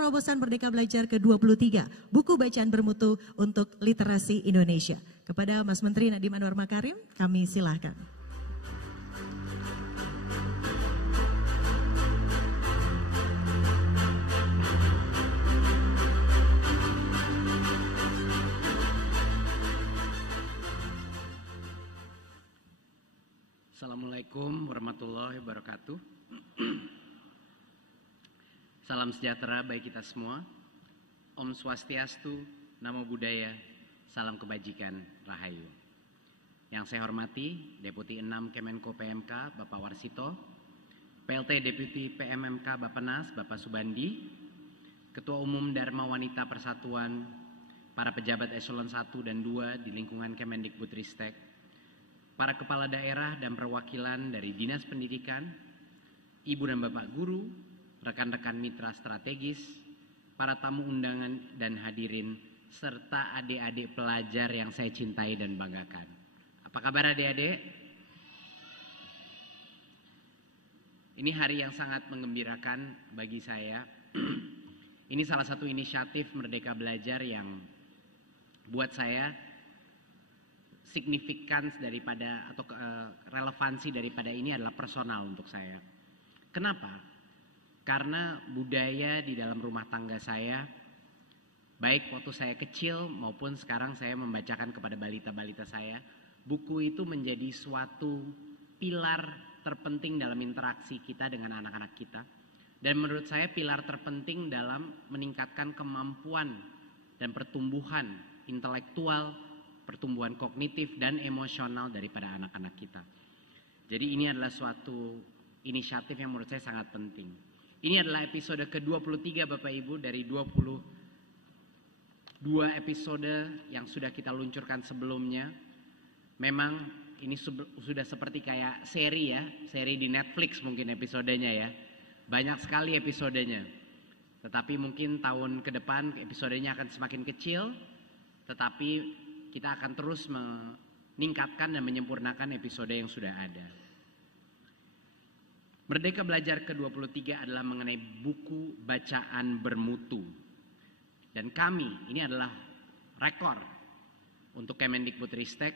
terobosan Merdeka Belajar ke-23, buku bacaan bermutu untuk literasi Indonesia. Kepada Mas Menteri Nadiem Anwar Makarim, kami silahkan. Assalamualaikum warahmatullahi wabarakatuh. Salam sejahtera bagi kita semua. Om Swastiastu, Namo Buddhaya, salam kebajikan, Rahayu. Yang saya hormati Deputi 6 Kemenko PMK Bapak Warsito, PLT Deputi PMMK Bappenas Bapak Subandi, Ketua Umum Dharma Wanita Persatuan, para pejabat eselon 1 dan 2 di lingkungan Kemendikbudristek, para kepala daerah dan perwakilan dari Dinas Pendidikan, Ibu dan Bapak Guru, rekan-rekan mitra strategis, para tamu undangan dan hadirin, serta adik-adik pelajar yang saya cintai dan banggakan. Apa kabar adik-adik? Ini hari yang sangat menggembirakan bagi saya. Ini salah satu inisiatif Merdeka Belajar yang buat saya signifikans daripada atau relevansi daripada ini adalah personal untuk saya. Kenapa? Karena budaya di dalam rumah tangga saya, baik waktu saya kecil maupun sekarang saya membacakan kepada balita-balita saya, buku itu menjadi suatu pilar terpenting dalam interaksi kita dengan anak-anak kita. Dan menurut saya pilar terpenting dalam meningkatkan kemampuan dan pertumbuhan intelektual, pertumbuhan kognitif dan emosional daripada anak-anak kita. Jadi ini adalah suatu inisiatif yang menurut saya sangat penting. Ini adalah episode ke-23 Bapak Ibu dari 22 episode yang sudah kita luncurkan sebelumnya. Memang ini sudah seperti kayak seri ya, seri di Netflix mungkin episodenya ya. Banyak sekali episodenya. Tetapi mungkin tahun ke depan episodenya akan semakin kecil, tetapi kita akan terus meningkatkan dan menyempurnakan episode yang sudah ada. Merdeka Belajar ke-23 adalah mengenai buku bacaan bermutu. Dan kami, ini adalah rekor untuk Kemendikbudristek,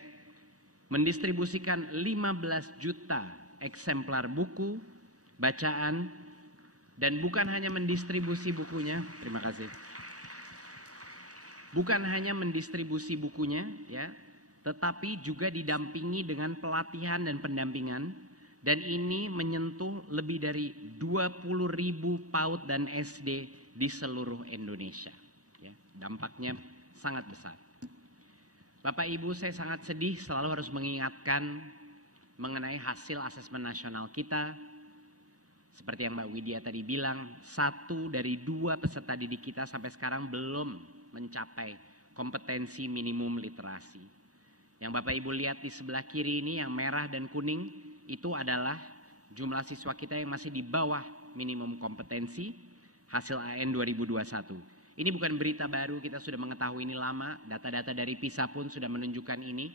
mendistribusikan 15 juta eksemplar buku bacaan, dan bukan hanya mendistribusi bukunya, terima kasih. Bukan hanya mendistribusi bukunya ya, tetapi juga didampingi dengan pelatihan dan pendampingan, dan ini menyentuh lebih dari 20.000 PAUD dan SD di seluruh Indonesia ya. Dampaknya sangat besar. Bapak Ibu, saya sangat sedih selalu harus mengingatkan mengenai hasil asesmen nasional kita. Seperti yang Mbak Widya tadi bilang, 1 dari 2 peserta didik kita sampai sekarang belum mencapai kompetensi minimum literasi. Yang Bapak Ibu lihat di sebelah kiri ini yang merah dan kuning, itu adalah jumlah siswa kita yang masih di bawah minimum kompetensi hasil AN 2021. Ini bukan berita baru, kita sudah mengetahui ini lama, data-data dari PISA pun sudah menunjukkan ini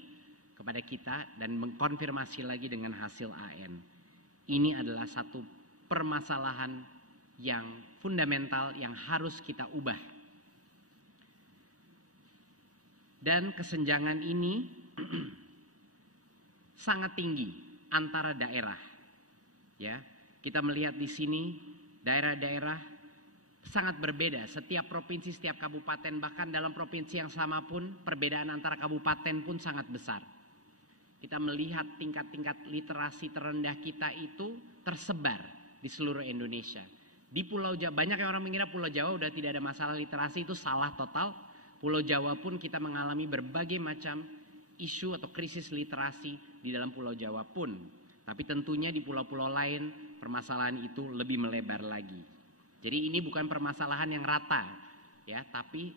kepada kita dan mengkonfirmasi lagi dengan hasil AN. Ini adalah satu permasalahan yang fundamental yang harus kita ubah. Dan kesenjangan ini sangat tinggi antara daerah. Ya, kita melihat di sini daerah-daerah sangat berbeda. Setiap provinsi, setiap kabupaten, bahkan dalam provinsi yang sama pun perbedaan antara kabupaten pun sangat besar. Kita melihat tingkat-tingkat literasi terendah kita itu tersebar di seluruh Indonesia. Di Pulau Jawa, banyak yang orang mengira Pulau Jawa udah tidak ada masalah literasi, itu salah total. Pulau Jawa pun kita mengalami berbagai macam isu atau krisis literasi di dalam Pulau Jawa pun. Tapi tentunya di pulau-pulau lain permasalahan itu lebih melebar lagi. Jadi ini bukan permasalahan yang rata ya, tapi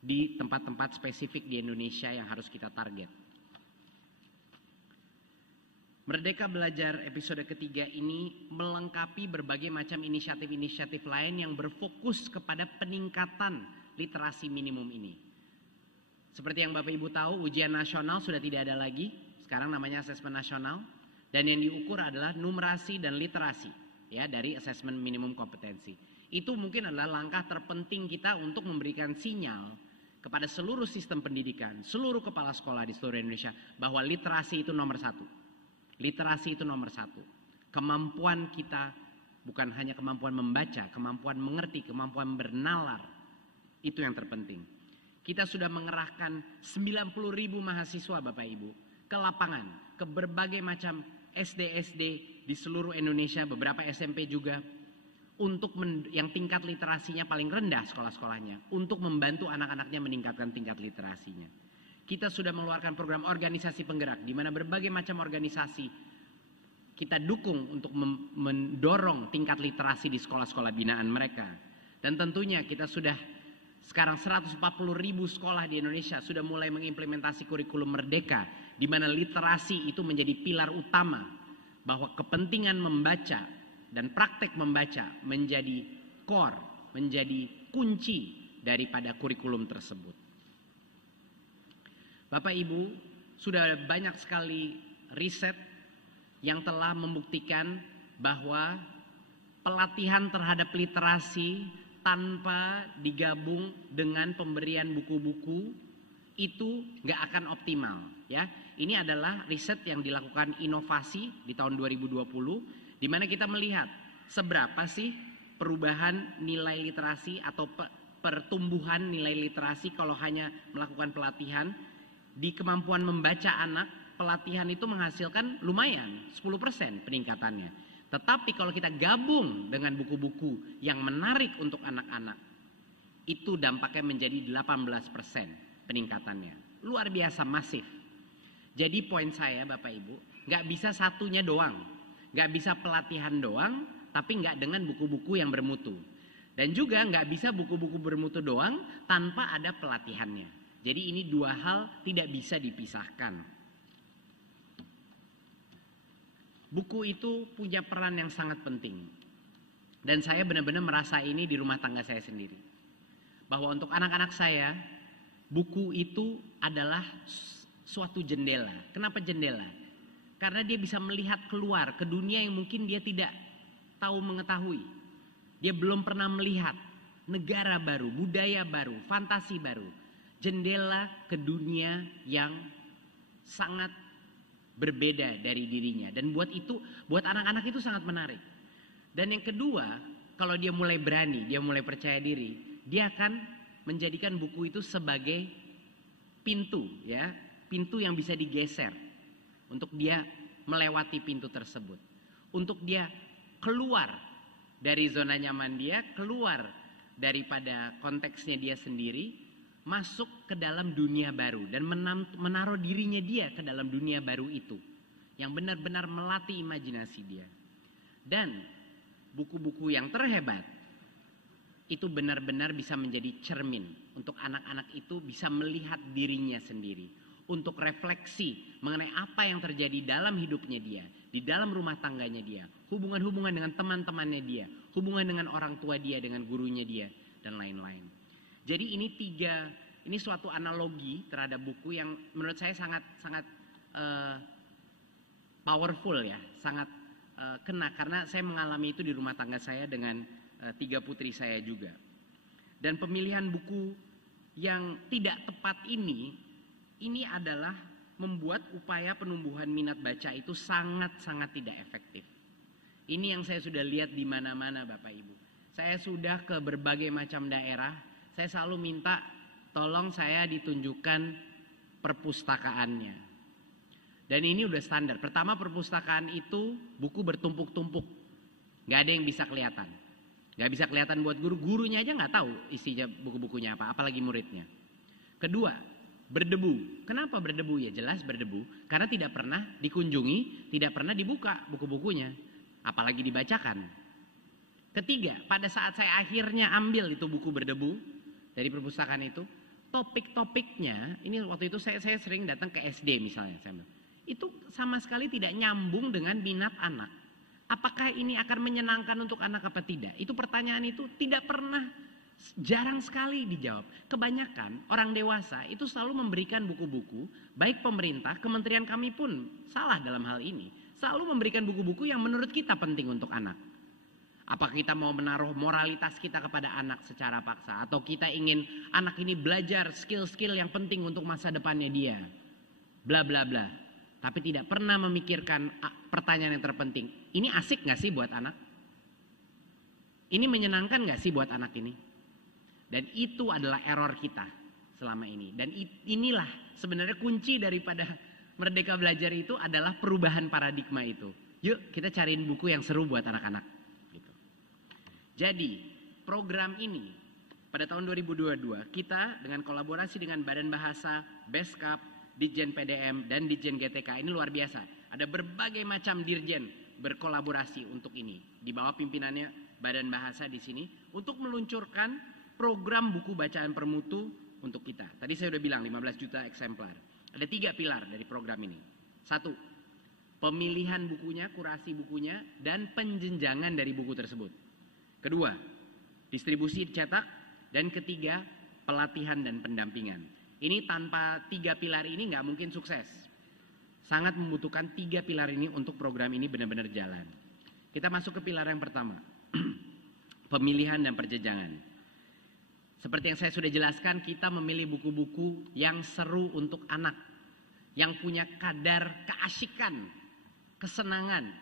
di tempat-tempat spesifik di Indonesia yang harus kita target. Merdeka Belajar episode ketiga ini melengkapi berbagai macam inisiatif-inisiatif lain yang berfokus kepada peningkatan literasi minimum ini. Seperti yang Bapak Ibu tahu, ujian nasional sudah tidak ada lagi, sekarang namanya asesmen nasional, dan yang diukur adalah numerasi dan literasi ya dari asesmen minimum kompetensi. Itu mungkin adalah langkah terpenting kita untuk memberikan sinyal kepada seluruh sistem pendidikan, seluruh kepala sekolah di seluruh Indonesia bahwa literasi itu nomor satu. Literasi itu nomor satu. Kemampuan kita bukan hanya kemampuan membaca, kemampuan mengerti, kemampuan bernalar. Itu yang terpenting. Kita sudah mengerahkan 90.000 mahasiswa Bapak Ibu ke lapangan, ke berbagai macam SD-SD di seluruh Indonesia, beberapa SMP juga, untuk yang tingkat literasinya paling rendah sekolah-sekolahnya, untuk membantu anak-anaknya meningkatkan tingkat literasinya. Kita sudah mengeluarkan program organisasi penggerak, di mana berbagai macam organisasi kita dukung untuk mendorong tingkat literasi di sekolah-sekolah binaan mereka. Dan tentunya kita sudah sekarang 140.000 sekolah di Indonesia sudah mulai mengimplementasi kurikulum merdeka, di mana literasi itu menjadi pilar utama, bahwa kepentingan membaca dan praktek membaca menjadi core, menjadi kunci daripada kurikulum tersebut. Bapak Ibu, sudah ada banyak sekali riset yang telah membuktikan bahwa pelatihan terhadap literasi tanpa digabung dengan pemberian buku-buku itu nggak akan optimal, ya. Ini adalah riset yang dilakukan Inovasi di tahun 2020, di mana kita melihat seberapa sih perubahan nilai literasi atau pertumbuhan nilai literasi kalau hanya melakukan pelatihan. Di kemampuan membaca anak, pelatihan itu menghasilkan lumayan 10% peningkatannya. Tetapi kalau kita gabung dengan buku-buku yang menarik untuk anak-anak, itu dampaknya menjadi 18% peningkatannya. Luar biasa masif. Jadi poin saya Bapak Ibu, nggak bisa satunya doang. Nggak bisa pelatihan doang, tapi nggak dengan buku-buku yang bermutu. Dan juga nggak bisa buku-buku bermutu doang tanpa ada pelatihannya. Jadi ini dua hal tidak bisa dipisahkan. Buku itu punya peran yang sangat penting. Dan saya benar-benar merasa ini di rumah tangga saya sendiri. Bahwa untuk anak-anak saya, buku itu adalah suatu jendela. Kenapa jendela? Karena dia bisa melihat keluar ke dunia yang mungkin dia tidak tahu mengetahui. Dia belum pernah melihat negara baru, budaya baru, fantasi baru. Jendela ke dunia yang sangat berbeda dari dirinya. Dan buat anak-anak itu sangat menarik. Dan yang kedua, kalau dia mulai berani, dia mulai percaya diri, dia akan menjadikan buku itu sebagai pintu, ya, pintu yang bisa digeser untuk dia melewati pintu tersebut, untuk dia keluar dari zona nyaman dia, keluar daripada konteksnya dia sendiri, masuk ke dalam dunia baru dan menaruh dirinya dia ke dalam dunia baru itu, yang benar-benar melatih imajinasi dia. Dan buku-buku yang terhebat itu benar-benar bisa menjadi cermin untuk anak-anak itu bisa melihat dirinya sendiri, untuk refleksi mengenai apa yang terjadi dalam hidupnya dia, di dalam rumah tangganya dia, hubungan-hubungan dengan teman-temannya dia, hubungan dengan orang tua dia, dengan gurunya dia, dan lain-lain. Jadi ini suatu analogi terhadap buku yang menurut saya sangat powerful, ya, sangat kena, karena saya mengalami itu di rumah tangga saya dengan 3 putri saya juga. Dan pemilihan buku yang tidak tepat ini adalah membuat upaya penumbuhan minat baca itu sangat-sangat tidak efektif. Ini yang saya sudah lihat di mana-mana Bapak Ibu. Saya sudah ke berbagai macam daerah, saya selalu minta tolong saya ditunjukkan perpustakaannya. Dan ini udah standar. Pertama, perpustakaan itu buku bertumpuk-tumpuk, gak ada yang bisa kelihatan. Gak bisa kelihatan buat gurunya aja gak tahu isinya buku-bukunya apa, apalagi muridnya. Kedua, berdebu. Kenapa berdebu? Ya jelas berdebu, karena tidak pernah dikunjungi, tidak pernah dibuka buku-bukunya, apalagi dibacakan. Ketiga, pada saat saya akhirnya ambil itu buku berdebu dari perpustakaan itu, topik-topiknya, ini waktu itu saya sering datang ke SD misalnya, itu sama sekali tidak nyambung dengan minat anak. Apakah ini akan menyenangkan untuk anak apa tidak? Itu pertanyaan itu tidak pernah, jarang sekali dijawab. Kebanyakan orang dewasa itu selalu memberikan buku-buku, baik pemerintah, kementerian kami pun salah dalam hal ini, selalu memberikan buku-buku yang menurut kita penting untuk anak. Apa kita mau menaruh moralitas kita kepada anak secara paksa, atau kita ingin anak ini belajar skill-skill yang penting untuk masa depannya dia, bla bla bla. Tapi tidak pernah memikirkan pertanyaan yang terpenting. Ini asik gak sih buat anak? Ini menyenangkan gak sih buat anak ini? Dan itu adalah error kita selama ini. Dan inilah sebenarnya kunci daripada Merdeka Belajar itu adalah perubahan paradigma itu. Yuk kita cariin buku yang seru buat anak-anak. Gitu. Jadi program ini pada tahun 2022 kita dengan kolaborasi dengan Badan Bahasa, Beskap, Ditjen PDM dan Ditjen GTK ini luar biasa. Ada berbagai macam dirjen berkolaborasi untuk ini. Di bawah pimpinannya Badan Bahasa di sini untuk meluncurkan program buku bacaan bermutu untuk kita. Tadi saya sudah bilang 15 juta eksemplar. Ada 3 pilar dari program ini. 1, pemilihan bukunya, kurasi bukunya, dan penjenjangan dari buku tersebut. 2, distribusi cetak. Dan 3, pelatihan dan pendampingan. Ini tanpa 3 pilar ini nggak mungkin sukses. Sangat membutuhkan 3 pilar ini untuk program ini benar-benar jalan. Kita masuk ke pilar yang pertama. Pemilihan dan perjenjangan. Seperti yang saya sudah jelaskan, kita memilih buku-buku yang seru untuk anak. Yang punya kadar keasikan, kesenangan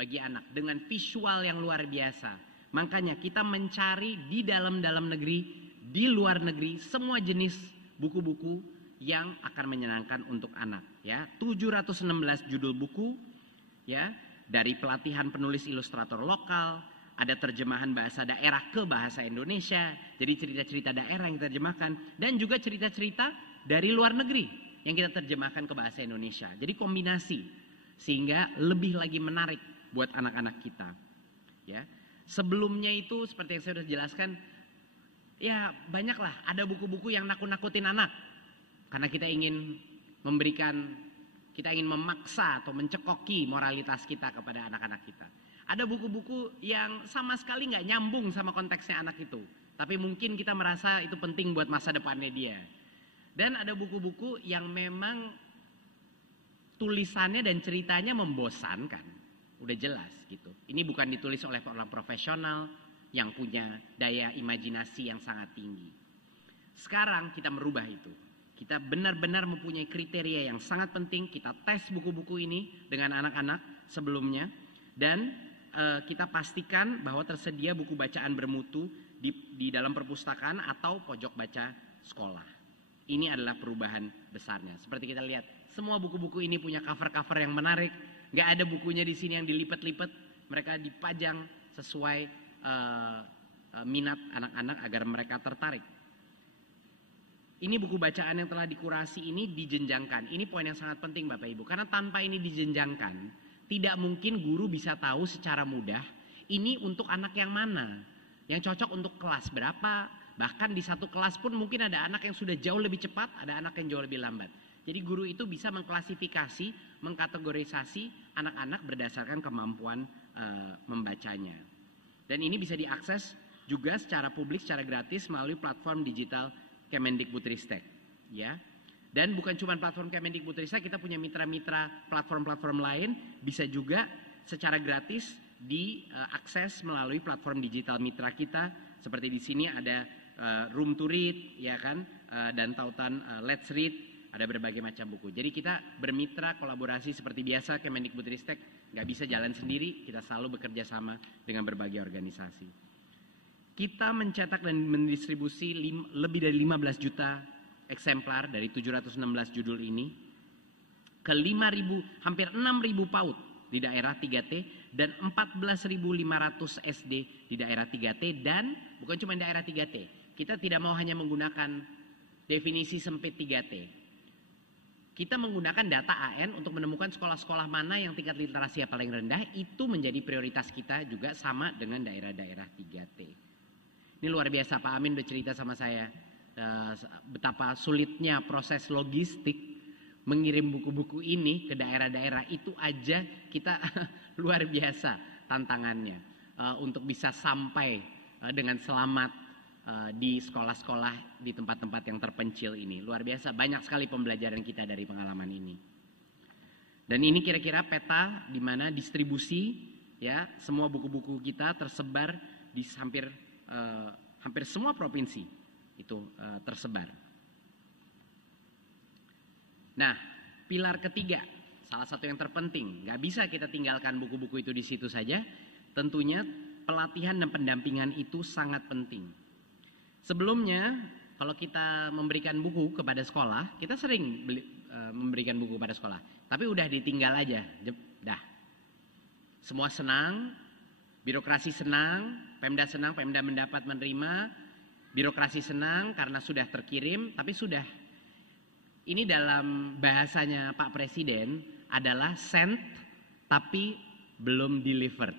bagi anak. Dengan visual yang luar biasa. Makanya kita mencari di dalam negeri, di luar negeri, semua jenis buku-buku yang akan menyenangkan untuk anak. Ya, 716 judul buku, ya, dari pelatihan penulis ilustrator lokal, ada terjemahan bahasa daerah ke bahasa Indonesia, jadi cerita-cerita daerah yang kita terjemahkan, dan juga cerita-cerita dari luar negeri yang kita terjemahkan ke bahasa Indonesia. Jadi kombinasi, sehingga lebih lagi menarik buat anak-anak kita. Ya, sebelumnya itu seperti yang saya sudah jelaskan, ya banyaklah ada buku-buku yang nakut-nakutin anak, karena kita ingin memaksa atau mencekoki moralitas kita kepada anak-anak kita. Ada buku-buku yang sama sekali nggak nyambung sama konteksnya anak itu, tapi mungkin kita merasa itu penting buat masa depannya dia. Dan ada buku-buku yang memang tulisannya dan ceritanya membosankan, udah jelas gitu. Ini bukan ditulis oleh orang profesional yang punya daya imajinasi yang sangat tinggi. Sekarang kita merubah itu. Kita benar-benar mempunyai kriteria yang sangat penting. Kita tes buku-buku ini dengan anak-anak sebelumnya, dan kita pastikan bahwa tersedia buku bacaan bermutu di dalam perpustakaan atau pojok baca sekolah. Ini adalah perubahan besarnya. Seperti kita lihat, semua buku-buku ini punya cover-cover yang menarik. Gak ada bukunya di sini yang dilipat-lipat. Mereka dipajang sesuai minat anak-anak agar mereka tertarik. Ini buku bacaan yang telah dikurasi ini dijenjangkan. Ini poin yang sangat penting Bapak Ibu. Karena tanpa ini dijenjangkan, tidak mungkin guru bisa tahu secara mudah ini untuk anak yang mana, yang cocok untuk kelas berapa. Bahkan di satu kelas pun mungkin ada anak yang sudah jauh lebih cepat, ada anak yang jauh lebih lambat. Jadi guru itu bisa mengklasifikasi, mengkategorisasi anak-anak berdasarkan kemampuan membacanya. Dan ini bisa diakses juga secara publik, secara gratis melalui platform digital Kemendikbudristek. Ya. Dan bukan cuma platform Kemendikbudristek, kita punya mitra-mitra platform-platform lain bisa juga secara gratis diakses melalui platform digital mitra kita. Seperti di sini ada Room to Read, ya kan, dan tautan Let's Read, ada berbagai macam buku. Jadi kita bermitra kolaborasi seperti biasa. Kemendikbudristek nggak bisa jalan sendiri, kita selalu bekerja sama dengan berbagai organisasi. Kita mencetak dan mendistribusi lebih dari 15 juta eksemplar dari 716 judul ini ke 5.000, hampir 6.000 PAUD di daerah 3T dan 14.500 SD di daerah 3T, dan bukan cuma di daerah 3T. Kita tidak mau hanya menggunakan definisi sempit 3T. Kita menggunakan data AN untuk menemukan sekolah-sekolah mana yang tingkat literasi paling rendah. Itu menjadi prioritas kita juga, sama dengan daerah-daerah 3T. Ini luar biasa, Pak Amin udah cerita sama saya betapa sulitnya proses logistik mengirim buku-buku ini ke daerah-daerah. Itu aja kita luar biasa tantangannya untuk bisa sampai dengan selamat di sekolah-sekolah di tempat-tempat yang terpencil ini. Luar biasa, banyak sekali pembelajaran kita dari pengalaman ini. Dan ini kira-kira peta di mana distribusi ya, semua buku-buku kita tersebar di hampir semua provinsi itu tersebar. Nah, pilar ketiga, salah satu yang terpenting, nggak bisa kita tinggalkan buku-buku itu di situ saja. Tentunya pelatihan dan pendampingan itu sangat penting. Sebelumnya, kalau kita memberikan buku kepada sekolah, kita sering memberikan buku kepada sekolah, tapi udah ditinggal aja, dah. Semua senang, birokrasi senang, Pemda senang, Pemda mendapat menerima, birokrasi senang karena sudah terkirim, tapi sudah. Ini dalam bahasanya Pak Presiden adalah sent tapi belum delivered.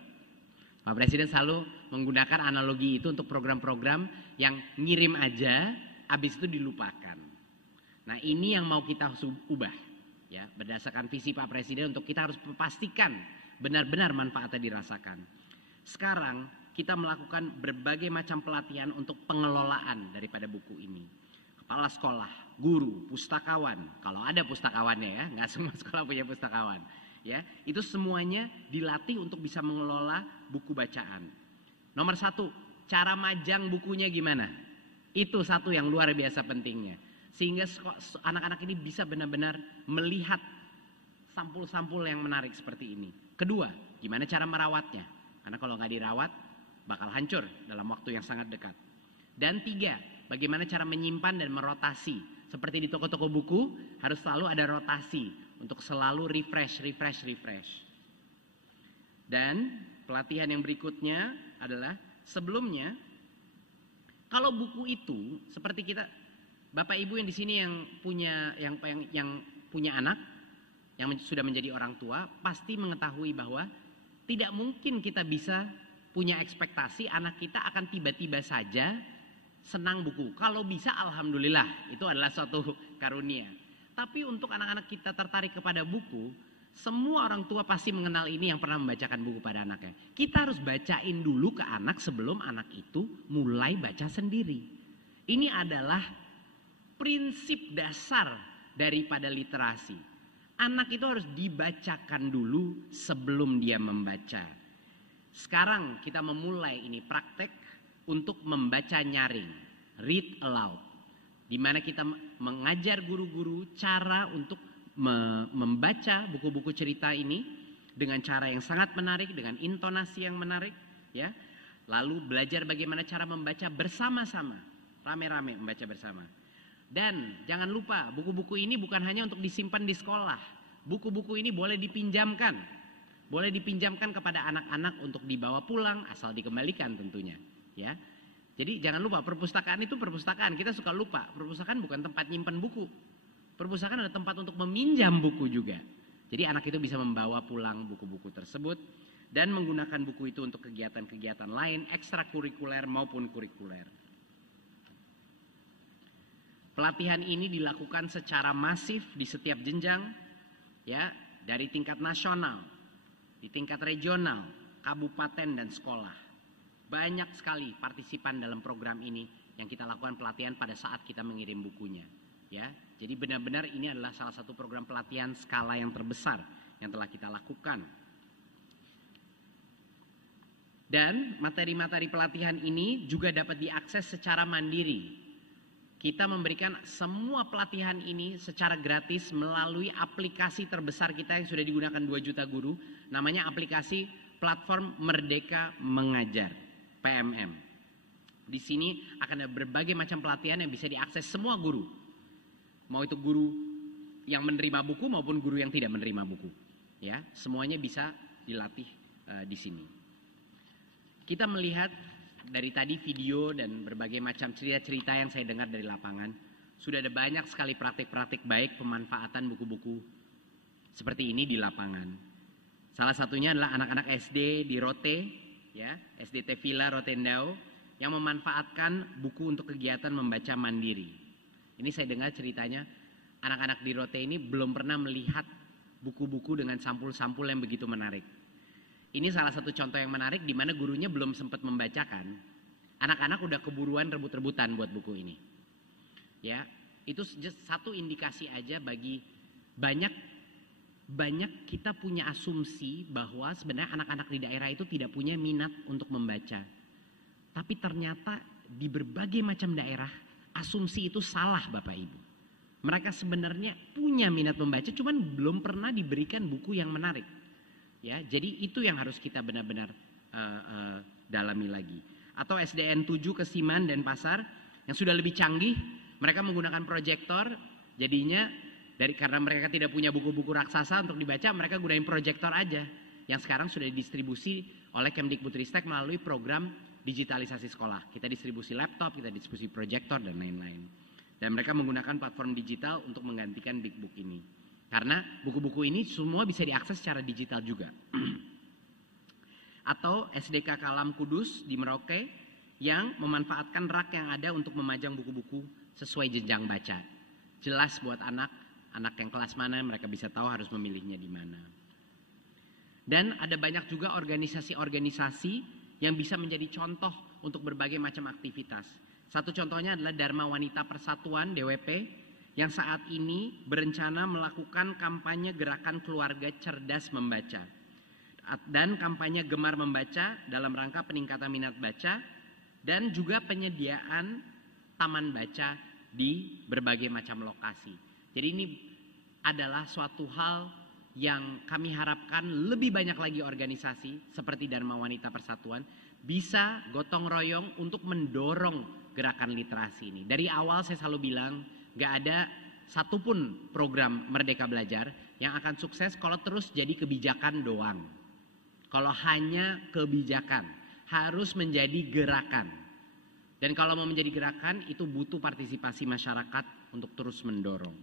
Pak Presiden selalu menggunakan analogi itu untuk program-program yang ngirim aja, habis itu dilupakan. Nah, ini yang mau kita ubah, ya, berdasarkan visi Pak Presiden untuk kita harus pastikan benar-benar manfaatnya dirasakan. Sekarang kita melakukan berbagai macam pelatihan untuk pengelolaan daripada buku ini. Kepala sekolah, guru, pustakawan, kalau ada pustakawannya ya, nggak semua sekolah punya pustakawan. Ya, itu semuanya dilatih untuk bisa mengelola buku bacaan. Nomor satu, cara majang bukunya gimana? Itu satu yang luar biasa pentingnya. Sehingga anak-anak ini bisa benar-benar melihat sampul-sampul yang menarik seperti ini. Kedua, gimana cara merawatnya? Karena kalau nggak dirawat, bakal hancur dalam waktu yang sangat dekat. Dan tiga, bagaimana cara menyimpan dan merotasi. Seperti di toko-toko buku, harus selalu ada rotasi untuk selalu refresh. Dan pelatihan yang berikutnya adalah sebelumnya, kalau buku itu seperti kita, Bapak Ibu yang di sini yang punya anak, yang sudah menjadi orang tua, pasti mengetahui bahwa tidak mungkin kita bisa punya ekspektasi anak kita akan tiba-tiba saja senang buku. Kalau bisa alhamdulillah, itu adalah suatu karunia. Tapi untuk anak-anak kita tertarik kepada buku, semua orang tua pasti mengenal ini yang pernah membacakan buku pada anaknya. Kita harus bacain dulu ke anak sebelum anak itu mulai baca sendiri. Ini adalah prinsip dasar daripada literasi. Anak itu harus dibacakan dulu sebelum dia membaca. Sekarang kita memulai ini praktek untuk membaca nyaring, read aloud, di mana kita mengajar guru-guru cara untuk membaca buku-buku cerita ini dengan cara yang sangat menarik, dengan intonasi yang menarik, ya. Lalu belajar bagaimana cara membaca bersama-sama, rame-rame membaca bersama. Dan jangan lupa, buku-buku ini bukan hanya untuk disimpan di sekolah. Buku-buku ini boleh dipinjamkan. Boleh dipinjamkan kepada anak-anak untuk dibawa pulang, asal dikembalikan tentunya. Ya, jadi jangan lupa, perpustakaan itu perpustakaan. Kita suka lupa, perpustakaan bukan tempat nyimpen buku. Perpustakaan adalah tempat untuk meminjam buku juga. Jadi anak itu bisa membawa pulang buku-buku tersebut dan menggunakan buku itu untuk kegiatan-kegiatan lain, ekstrakurikuler maupun kurikuler. Pelatihan ini dilakukan secara masif di setiap jenjang, ya, dari tingkat nasional, di tingkat regional, kabupaten dan sekolah. Banyak sekali partisipan dalam program ini yang kita lakukan pelatihan pada saat kita mengirim bukunya, ya. Jadi benar-benar ini adalah salah satu program pelatihan skala yang terbesar yang telah kita lakukan. Dan materi-materi pelatihan ini juga dapat diakses secara mandiri. Kita memberikan semua pelatihan ini secara gratis melalui aplikasi terbesar kita yang sudah digunakan 2 juta guru, namanya aplikasi Platform Merdeka Mengajar. PMM. Di sini akan ada berbagai macam pelatihan yang bisa diakses semua guru. Mau itu guru yang menerima buku maupun guru yang tidak menerima buku. Ya, semuanya bisa dilatih di sini. Kita melihat dari tadi video dan berbagai macam cerita-cerita yang saya dengar dari lapangan, sudah ada banyak sekali praktik-praktik baik pemanfaatan buku-buku seperti ini di lapangan. Salah satunya adalah anak-anak SD di Rote, ya, SDT Villa Rotendao, yang memanfaatkan buku untuk kegiatan membaca mandiri. Ini saya dengar ceritanya, anak-anak di Rote ini belum pernah melihat buku-buku dengan sampul-sampul yang begitu menarik. Ini salah satu contoh yang menarik di mana gurunya belum sempat membacakan. Anak-anak udah keburuan rebut-rebutan buat buku ini. Ya, itu satu indikasi aja bagi banyak banyak kita punya asumsi bahwa sebenarnya anak-anak di daerah itu tidak punya minat untuk membaca. Tapi ternyata di berbagai macam daerah asumsi itu salah Bapak Ibu. Mereka sebenarnya punya minat membaca, cuman belum pernah diberikan buku yang menarik. Ya, jadi itu yang harus kita benar-benar dalami lagi. Atau SDN 7 Kesiman dan Pasar yang sudah lebih canggih, mereka menggunakan proyektor, jadinya karena mereka tidak punya buku-buku raksasa untuk dibaca, mereka gunain proyektor aja yang sekarang sudah didistribusi oleh Kemdikbudristek melalui program digitalisasi sekolah. Kita distribusi laptop, kita distribusi proyektor dan lain-lain. Dan mereka menggunakan platform digital untuk menggantikan Big Book ini. Karena buku-buku ini semua bisa diakses secara digital juga. Atau SDK Kalam Kudus di Merauke yang memanfaatkan rak yang ada untuk memajang buku-buku sesuai jenjang baca. Jelas buat anak yang kelas mana mereka bisa tahu harus memilihnya di mana. Dan ada banyak juga organisasi-organisasi yang bisa menjadi contoh untuk berbagai macam aktivitas. Satu contohnya adalah Dharma Wanita Persatuan DWP yang saat ini berencana melakukan kampanye gerakan keluarga cerdas membaca dan kampanye gemar membaca dalam rangka peningkatan minat baca dan juga penyediaan taman baca di berbagai macam lokasi. Jadi ini adalah suatu hal yang kami harapkan lebih banyak lagi organisasi seperti Dharma Wanita Persatuan bisa gotong royong untuk mendorong gerakan literasi ini. Dari awal saya selalu bilang gak ada satupun program Merdeka Belajar yang akan sukses kalau terus jadi kebijakan doang. Kalau hanya kebijakan, harus menjadi gerakan. Dan kalau mau menjadi gerakan itu butuh partisipasi masyarakat untuk terus mendorong.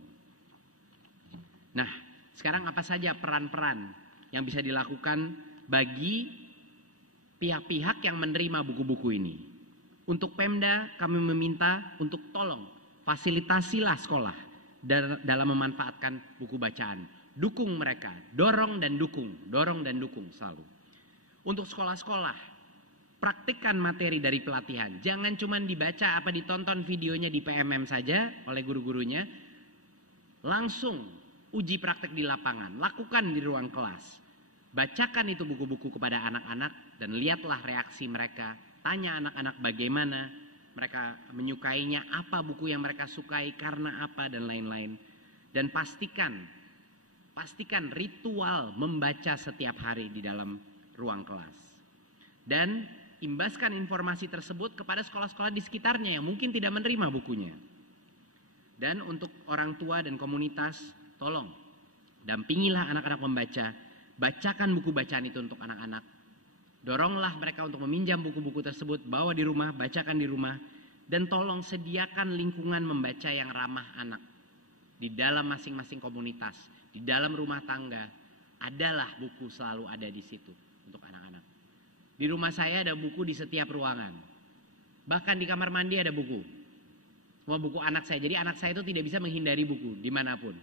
Nah, sekarang apa saja peran-peran yang bisa dilakukan bagi pihak-pihak yang menerima buku-buku ini? Untuk Pemda kami meminta untuk tolong fasilitasilah sekolah dalam memanfaatkan buku bacaan. Dukung mereka, dorong dan dukung selalu. Untuk sekolah-sekolah, praktikkan materi dari pelatihan. Jangan cuma dibaca apa ditonton videonya di PMM saja oleh guru-gurunya. Langsung uji praktek di lapangan, lakukan di ruang kelas. Bacakan itu buku-buku kepada anak-anak dan lihatlah reaksi mereka. Tanya anak-anak bagaimana mereka menyukainya, apa buku yang mereka sukai, karena apa, dan lain-lain. Dan pastikan ritual membaca setiap hari di dalam ruang kelas. Dan imbaskan informasi tersebut kepada sekolah-sekolah di sekitarnya yang mungkin tidak menerima bukunya. Dan untuk orang tua dan komunitas, tolong dampingilah anak-anak membaca, bacakan buku bacaan itu untuk anak-anak. Doronglah mereka untuk meminjam buku-buku tersebut, bawa di rumah, bacakan di rumah, dan tolong sediakan lingkungan membaca yang ramah anak. Di dalam masing-masing komunitas, di dalam rumah tangga, adalah buku selalu ada di situ untuk anak-anak. Di rumah saya ada buku di setiap ruangan. Bahkan di kamar mandi ada buku. Semua buku anak saya. Jadi anak saya itu tidak bisa menghindari buku dimanapun.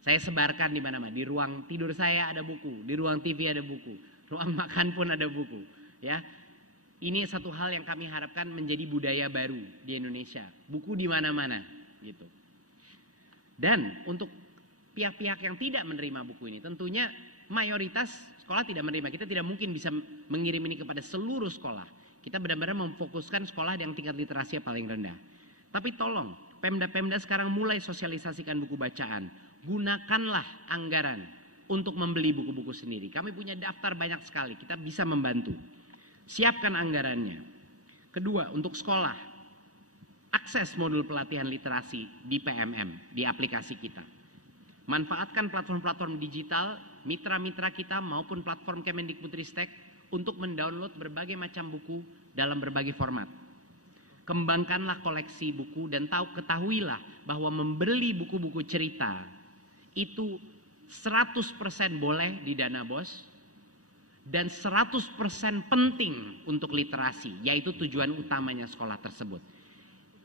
Saya sebarkan di mana-mana. Di ruang tidur saya ada buku, di ruang TV ada buku. Ruang makan pun ada buku, ya. Ini satu hal yang kami harapkan menjadi budaya baru di Indonesia. Buku di mana-mana, gitu. Dan untuk pihak-pihak yang tidak menerima buku ini, tentunya mayoritas sekolah tidak menerima. Kita tidak mungkin bisa mengirim ini kepada seluruh sekolah. Kita benar-benar memfokuskan sekolah yang tingkat literasi paling rendah. Tapi tolong, Pemda-Pemda sekarang mulai sosialisasikan buku bacaan. Gunakanlah anggaran untuk membeli buku-buku sendiri. Kami punya daftar banyak sekali, kita bisa membantu. Siapkan anggarannya. Kedua, untuk sekolah, akses modul pelatihan literasi di PMM, di aplikasi kita. Manfaatkan platform-platform digital, mitra-mitra kita maupun platform Kemendikbudristek untuk mendownload berbagai macam buku dalam berbagai format. Kembangkanlah koleksi buku dan ketahuilah bahwa membeli buku-buku cerita itu 100% boleh di dana BOS dan 100% penting untuk literasi, yaitu tujuan utamanya sekolah tersebut.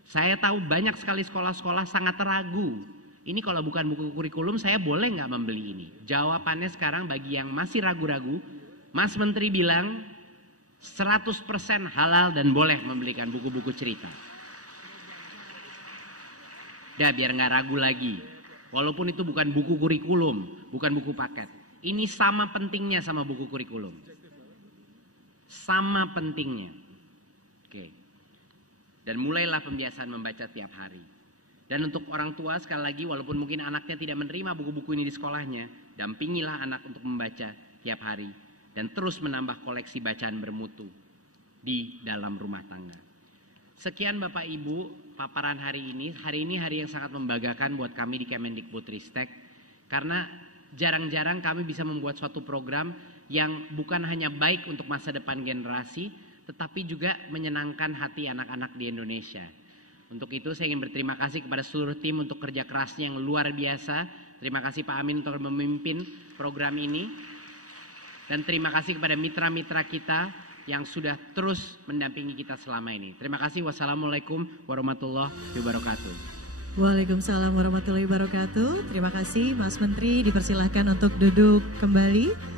Saya tahu banyak sekali sekolah-sekolah sangat ragu. Ini kalau bukan buku kurikulum saya boleh nggak membeli ini? Jawabannya sekarang bagi yang masih ragu-ragu, Mas Menteri bilang 100% halal dan boleh membelikan buku-buku cerita. Udah biar nggak ragu lagi. Walaupun itu bukan buku kurikulum, bukan buku paket. Ini sama pentingnya sama buku kurikulum. Sama pentingnya. Oke. Dan mulailah pembiasaan membaca tiap hari. Dan untuk orang tua sekali lagi, walaupun mungkin anaknya tidak menerima buku-buku ini di sekolahnya, dampingilah anak untuk membaca tiap hari. Dan terus menambah koleksi bacaan bermutu di dalam rumah tangga. Sekian Bapak Ibu paparan hari ini. Hari ini hari yang sangat membanggakan buat kami di Kemendikbudristek. Karena jarang-jarang kami bisa membuat suatu program yang bukan hanya baik untuk masa depan generasi, tetapi juga menyenangkan hati anak-anak di Indonesia. Untuk itu saya ingin berterima kasih kepada seluruh tim untuk kerja kerasnya yang luar biasa. Terima kasih Pak Amin untuk memimpin program ini. Dan terima kasih kepada mitra-mitra kita yang sudah terus mendampingi kita selama ini. Terima kasih. Wassalamualaikum warahmatullahi wabarakatuh. Waalaikumsalam warahmatullahi wabarakatuh. Terima kasih Mas Menteri, dipersilahkan untuk duduk kembali.